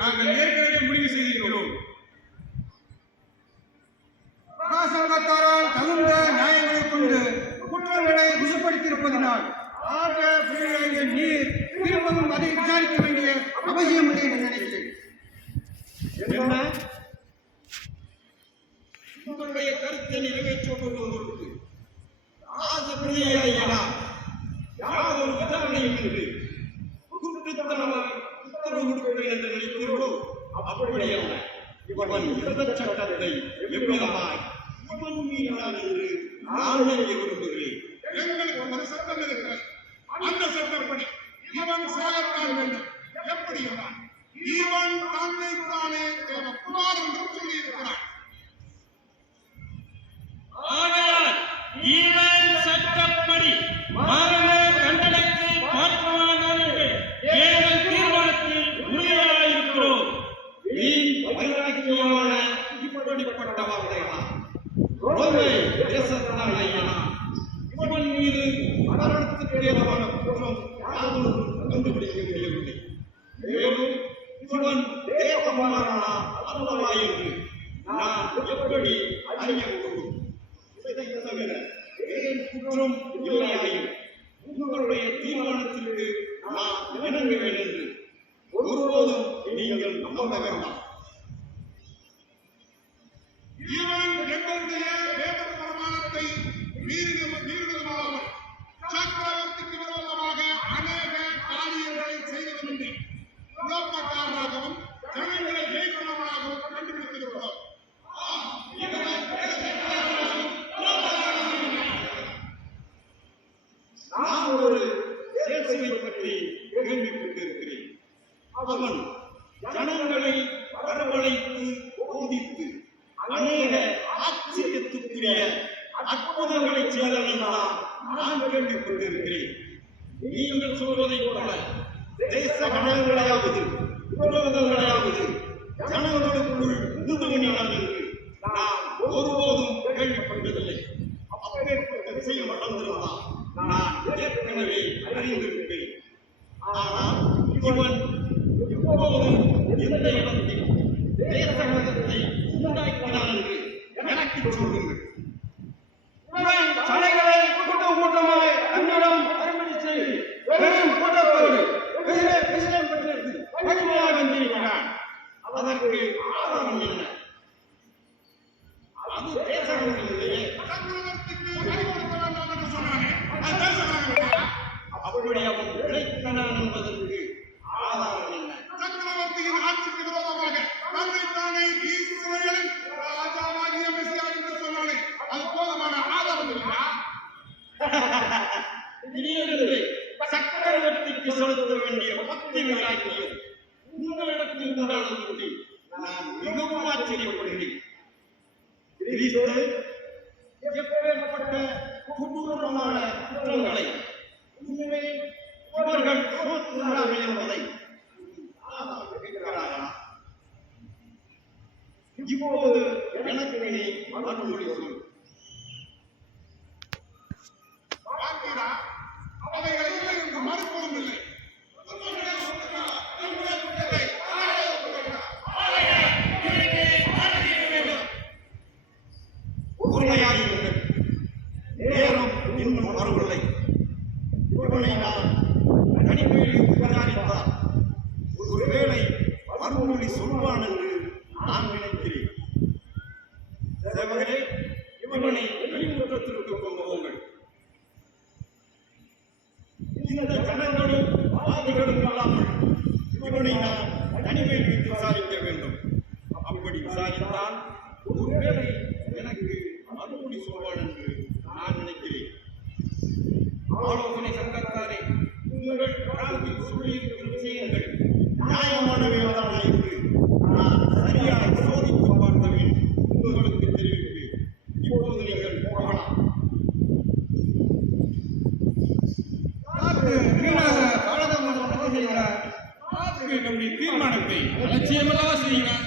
நாங்கள் ஏற்கனவே முடிவு செய்திருக்கிறோம். சங்கத்தாரால் தகுந்த நியாயங்களை கொண்டு குற்றங்களை ருசுப்படுத்தியிருப்பதனால் நீர் திரும்பவும் அதை விசாரிக்க வேண்டிய அவசியம் இல்லை என்று நினைக்கிறேன். உங்களுடைய கருத்தை நிறைவேற்றுவதற்கு ராஜபிரதியாயினால் யாதொரு விசாரணையும் என்று குற்றத்தனமாக உத்தரவு கொடுப்பேன் என்று நினைக்கிறீர்களோ அப்படியல்ல. இவன் யுத்த சட்டத்தை எவ்விதமாய் இவன் மீறினான் என்று நான் அறிய விரும்புகிறேன். எங்களுக்கு ஒரு சட்டம் இருக்கிறது. அந்த சட்டப்படி இவன் சாகத்தான் வேண்டும். எப்படி இவன் தன்னை தானே குமார் என்று சொல்லியிருக்கிறான். ஆனால் இவன் சட்டப்படி மரண தண்டனைக்கு மாற்றுவானான் என்று எங்கள் தீர்மானத்தில் உறுதியாயிருக்கிறோம். வீண் வைராக்கியமான இப்படிப்பட்ட வார்த்தைகளா? ரோமை தேசத்தானா இவன் மீது மரணத்துக்கு ஏதுவான குற்றம் யாதொன்றும் கண்டுபிடிக்க முடியவில்லை. மேலும் இவன் தேவகுமாரனா அல்லவா என்று நான் எப்படி அறியக்கூடும்? இதை தவிர வேறு குற்றம் இல்லையாயும் உங்களுடைய தீர்மானத்திற்கு நான் இணங்குவேன் என்று ஒருபோதும் நீங்கள் நம்ப வேண்டாம். இவன் எங்களுடைய வேத பிரமாணத்தை மீறுதலாமல் சக்கரவர்த்திக்கு விரோதமாக அநேக காரியங்களை செய்வதில்லை. குழப்பக்காரராகவும் ஜனங்களை ஜெயிக்கிறவராகவும் கண்டுபிடித்திருக்கிறோம். நான் ஒரு சேசுவை பற்றி கேள்விப்பட்டிருக்கிறேன். அவன் ஜனங்களை வரவழைத்து போதித்து அநேக ஆச்சரியத்துக்குரிய அற்புதங்களை செய்தவன் தான் நான் கேள்விப்பட்டிருக்கிறேன். நீங்கள் சொல்வதை போல தேச கணங்களையாவது விரோதங்களையாவது ஜனங்களுக்குள் உந்துவனினான் என்று நான் ஒருபோதும் கேள்விப்பட்டதில்லை. அப்பேற்பட்ட விஷயம் நடந்திருந்தான் நான் ஏற்கனவே அறிந்திருப்பேன். ஆனால் இவன் இப்போது எந்த இடத்தில் தேச கழகத்தை உண்டாக்கினான் என்று எனக்கு சொல்லுங்கள். தலைகளை கூட்டமாய் தன்னிடம் அறுவடை செய்து பெரும் கூட்டத்தோடு பெருமையாக வந்திருக்கிறான். அதற்கு ஆதாரம் என்ன? அது தேச கழகத்திலேயே சக்கரவர்த்திக்கு வழிபடுத்த வேண்டாம் என்று சொன்னானே, அது தேசமாக அப்படி அவன் விளைக்கிறான் என்பதற்கு ஆதாரம் என்ன? சக்கரவர்த்தியின் ஆட்சிக்கு விரோதமாக தன்னைத்தானே இஸ்ரவேலின் ராஜாவாகிய மெசியா என்று சொன்னானே, அது போதுமான ஆதாரம் இல்லையா? திடீரென்று சக்கரவர்த்திக்கு செலுத்த வேண்டிய பக்தி வைராக்கியம் உங்களிடத்தில் உண்டானது பற்றி நான் மிகவும் ஆச்சரியப்படுகிறேன். கிறிஸ்து எப்பேற்பட்ட கொடூரமான குற்றங்களை உண்மையில் இவர்கள் சுமத்துகிறார்கள் என்பதை கேட்கிறாரா? இப்போது எனக்கு நீ மறுமொழி சொல். பார்த்தீரா? அவைகளை இல்லை என்று மறுப்பதும் இல்லை. உண்மையாயிருங்கள். நேரம் இன்னும் வரவில்லை. இவனை நான் தனிமையில் விசாரித்தார் ஒருவேளை மறுமொழி சொல்வான் என்று நான் நினைக்கிறேன். சேவகரே, இவனை வெளிமுற்றத்திற்கு கொண்டு போங்கள். இந்த ஜனங்களும் வாதிகளும் இல்லாமல் இவனை நான் தனிமையில் வைத்து விசாரிக்க வேண்டும். அப்படி விசாரித்தால் ஒருவேளை எனக்கு மறுமொழி சொல்வான் என்று நான் நினைக்கிறேன். ஆலோசனை சங்கத்தாரே, உங்கள் காலத்தில் சொல்லியிருக்கிற விஷயங்கள் நியாயமானவைதான் என்று நான் சரியாக சோதித்து பார்த்தேன். உங்களுக்கு தெரிவிப்பேன். இப்போது நீங்கள் போகலாம். வீணாக காலதாமதம் செய்கிறார். நம்முடைய தீர்மானத்தை அலட்சியமல்லவா செய்கிறார்.